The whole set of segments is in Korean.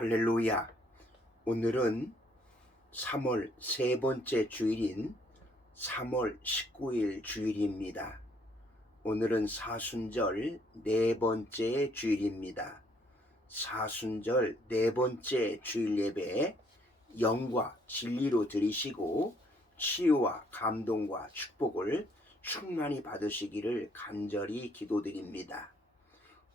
할렐루야. 오늘은 3월 세 번째 주일인 3월 19일 주일입니다. 오늘은 사순절 네 번째 주일입니다. 사순절 네 번째 주일 예배 영과 진리로 드리시고 치유와 감동과 축복을 충만히 받으시기를 간절히 기도드립니다.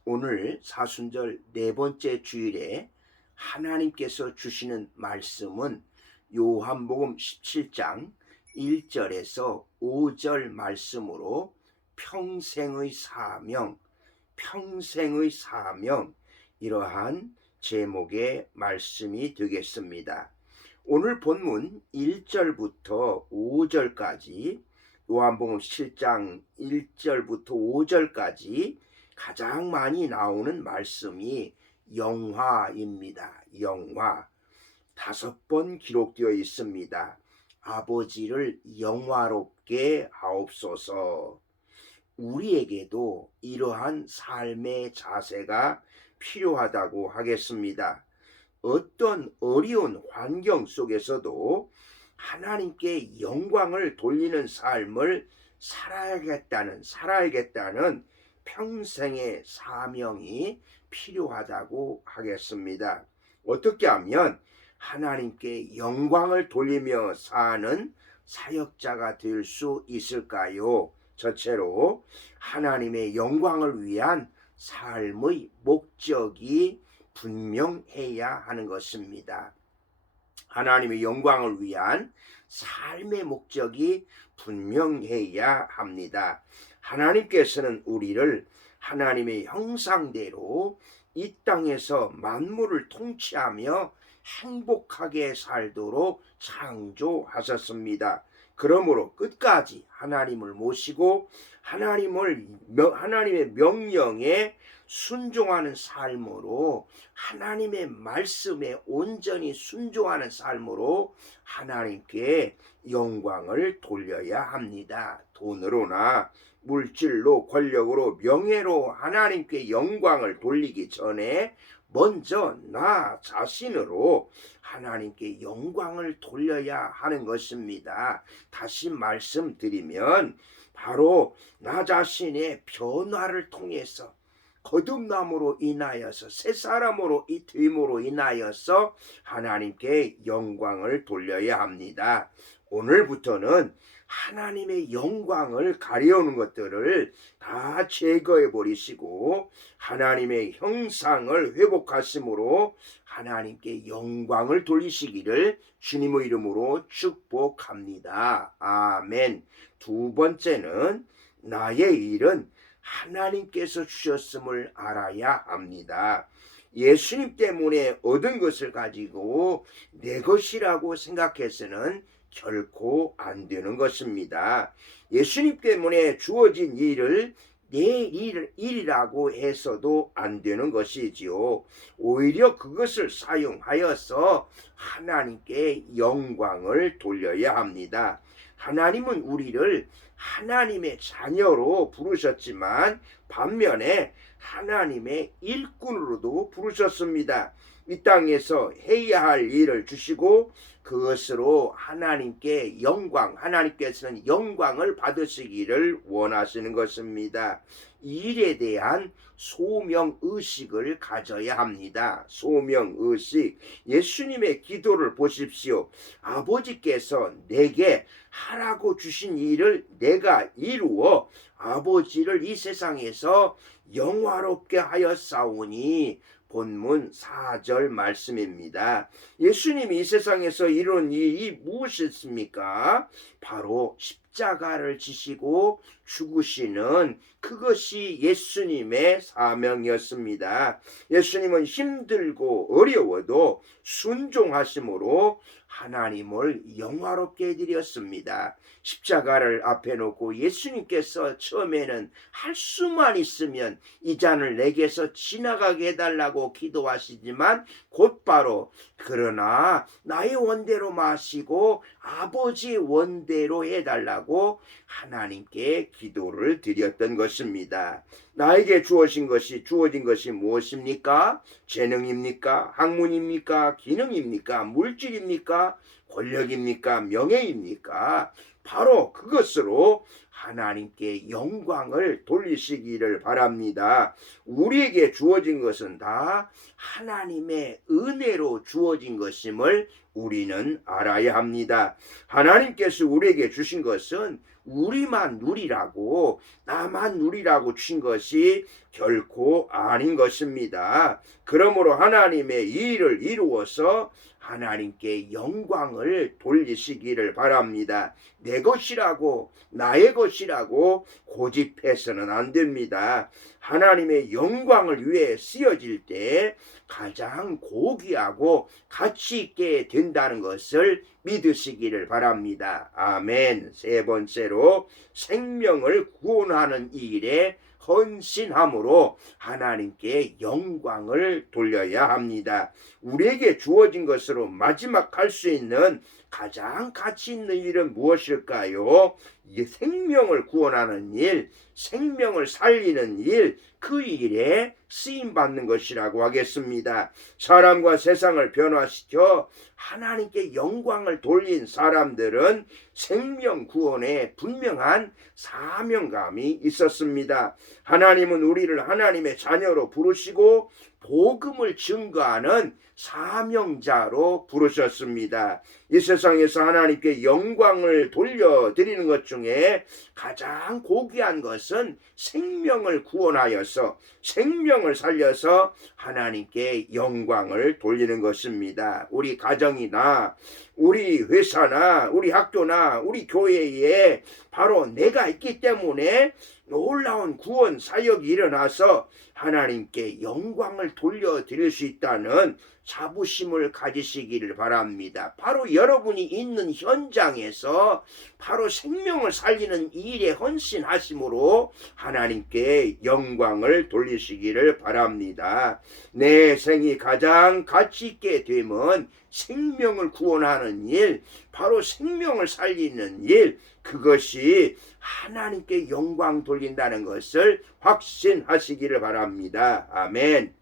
오늘 사순절 네 번째 주일에 하나님께서 주시는 말씀은 요한복음 17장 1절에서 5절 말씀으로 평생의 사명 이러한 제목의 말씀이 되겠습니다. 오늘 본문 1절부터 5절까지 요한복음 17장 1절부터 5절까지 가장 많이 나오는 말씀이 영화입니다. 영화 5번 기록되어 있습니다. 아버지를 영화롭게 하옵소서. 우리에게도 이러한 삶의 자세가 필요하다고 하겠습니다. 어떤 어려운 환경 속에서도 하나님께 영광을 돌리는 삶을 살아야겠다는 평생의 사명이 필요하다고 하겠습니다. 어떻게 하면 하나님께 영광을 돌리며 사는 사역자가 될 수 있을까요? 첫째로 하나님의 영광을 위한 삶의 목적이 분명해야 하는 것입니다. 하나님의 영광을 위한 삶의 목적이 분명해야 합니다. 하나님께서는 우리를 하나님의 형상대로 이 땅에서 만물을 통치하며 행복하게 살도록 창조하셨습니다. 그러므로 끝까지 하나님을 모시고 하나님의 명령에 순종하는 삶으로 하나님의 말씀에 온전히 순종하는 삶으로 하나님께 영광을 돌려야 합니다. 돈으로나 물질로 권력으로 명예로 하나님께 영광을 돌리기 전에 먼저 나 자신으로 하나님께 영광을 돌려야 하는 것입니다. 다시 말씀드리면 바로 나 자신의 변화를 통해서 거듭남으로 인하여서 새 사람으로 됨으로 인하여서 하나님께 영광을 돌려야 합니다. 오늘부터는 하나님의 영광을 가려우는 것들을 다 제거해 버리시고 하나님의 형상을 회복하심으로 하나님께 영광을 돌리시기를 주님의 이름으로 축복합니다. 아멘. 두 번째는 나의 일은 하나님께서 주셨음을 알아야 합니다. 예수님 때문에 얻은 것을 가지고 내 것이라고 생각해서는 결코 안 되는 것입니다. 예수님 때문에 주어진 일을 내 일이라고 해서도 안 되는 것이지요. 오히려 그것을 사용하여서 하나님께 영광을 돌려야 합니다. 하나님은 우리를 하나님의 자녀로 부르셨지만 반면에 하나님의 일꾼으로도 부르셨습니다. 이 땅에서 해야 할 일을 주시고 그것으로 하나님께 하나님께서는 영광을 받으시기를 원하시는 것입니다. 일에 대한 소명의식을 가져야 합니다. 소명의식. 예수님의 기도를 보십시오. 아버지께서 내게 하라고 주신 일을 내가 이루어 아버지를 이 세상에서 영화롭게 하였사오니 본문 4절 말씀입니다. 예수님이 이 세상에서 이룬 일이 무엇이었습니까? 바로 십자가를 지시고 죽으시는 그것이 예수님의 사명이었습니다. 예수님은 힘들고 어려워도 순종하심으로 하나님을 영화롭게 해드렸습니다. 십자가를 앞에 놓고 예수님께서 처음에는 할 수만 있으면 이 잔을 내게서 지나가게 해달라고 기도하시지만 곧 곧바로 그러나 나의 원대로 마시고 아버지 원대로 해달라고 하나님께 기도를 드렸던 것입니다. 나에게 주어진 것이 무엇입니까? 재능입니까? 학문입니까? 기능입니까? 물질입니까? 권력입니까? 명예입니까? 바로 그것으로 하나님께 영광을 돌리시기를 바랍니다. 우리에게 주어진 것은 다 하나님의 은혜로 주어진 것임을 우리는 알아야 합니다. 하나님께서 우리에게 주신 것은 우리만 누리라고, 나만 누리라고 주신 것이 결코 아닌 것입니다. 그러므로 하나님의 일을 이루어서 하나님께 영광을 돌리시기를 바랍니다. 내 것이라고, 나의 것이라고 고집해서는 안 됩니다. 하나님의 영광을 위해 쓰여질 때 가장 고귀하고 가치 있게 된다는 것을 믿으시기를 바랍니다. 아멘. 세 번째로, 생명을 구원하는 일에 헌신함으로 하나님께 영광을 돌려야 합니다. 우리에게 주어진 것으로 마지막 할 수 있는 가장 가치 있는 일은 무엇일까요? 이 생명을 구원하는 일, 생명을 살리는 일, 그 일에 쓰임받는 것이라고 하겠습니다. 사람과 세상을 변화시켜 하나님께 영광을 돌린 사람들은 생명 구원에 분명한 사명감이 있었습니다. 하나님은 우리를 하나님의 자녀로 부르시고 복음을 증거하는 사명자로 부르셨습니다. 이 세상에서 하나님께 영광을 돌려드리는 것 중에 가장 고귀한 것은 생명을 구원하여서, 생명을 살려서 하나님께 영광을 돌리는 것입니다. 우리 가정이나 우리 회사나 우리 학교나 우리 교회에 바로 내가 있기 때문에 놀라운 구원 사역이 일어나서 하나님께 영광을 돌려드릴 수 있다는 자부심을 가지시기를 바랍니다. 바로 여러분이 있는 현장에서 바로 생명을 살리는 일에 헌신하심으로 하나님께 영광을 돌리시기를 바랍니다. 내 생이 가장 가치 있게 되면 생명을 구원하는 일, 바로 생명을 살리는 일, 그것이 하나님께 영광 돌린다는 것을 확신하시기를 바랍니다. 아멘.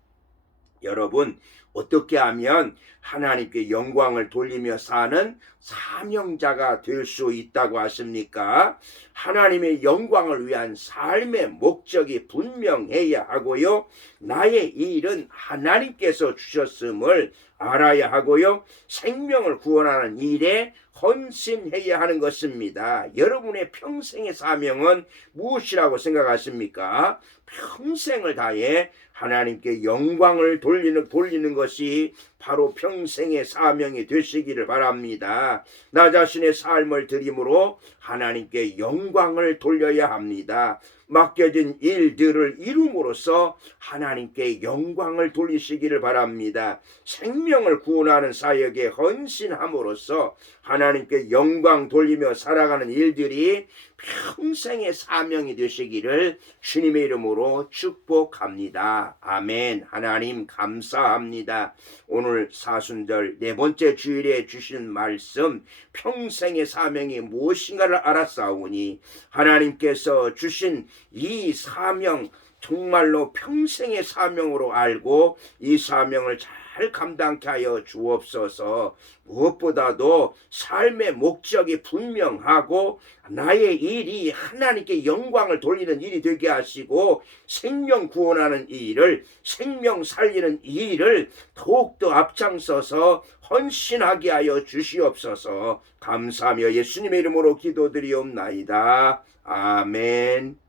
여러분, 어떻게 하면 하나님께 영광을 돌리며 사는 사명자가 될 수 있다고 하십니까? 하나님의 영광을 위한 삶의 목적이 분명해야 하고요. 나의 일은 하나님께서 주셨음을 알아야 하고요. 생명을 구원하는 일에 헌신해야 하는 것입니다. 여러분의 평생의 사명은 무엇이라고 생각하십니까? 평생을 다해 하나님께 영광을 돌리는 것이 바로 평생의 사명이 되시기를 바랍니다. 나 자신의 삶을 드림으로 하나님께 영광을 돌려야 합니다. 맡겨진 일들을 이룸으로써 하나님께 영광을 돌리시기를 바랍니다. 생명을 구원하는 사역에 헌신함으로써 하나님께 영광 돌리며 살아가는 일들이 평생의 사명이 되시기를 주님의 이름으로 축복합니다. 아멘. 하나님 감사합니다. 오늘 사순절 네 번째 주일에 주신 말씀, 평생의 사명이 무엇인가를 알았사오니 하나님께서 주신 이 사명, 정말로 평생의 사명으로 알고 이 사명을 잘 감당케 하여 주옵소서. 무엇보다도 삶의 목적이 분명하고 나의 일이 하나님께 영광을 돌리는 일이 되게 하시고 생명 구원하는 일을, 생명 살리는 일을 더욱더 앞장서서 헌신하게 하여 주시옵소서. 감사하며 예수님의 이름으로 기도드리옵나이다. 아멘.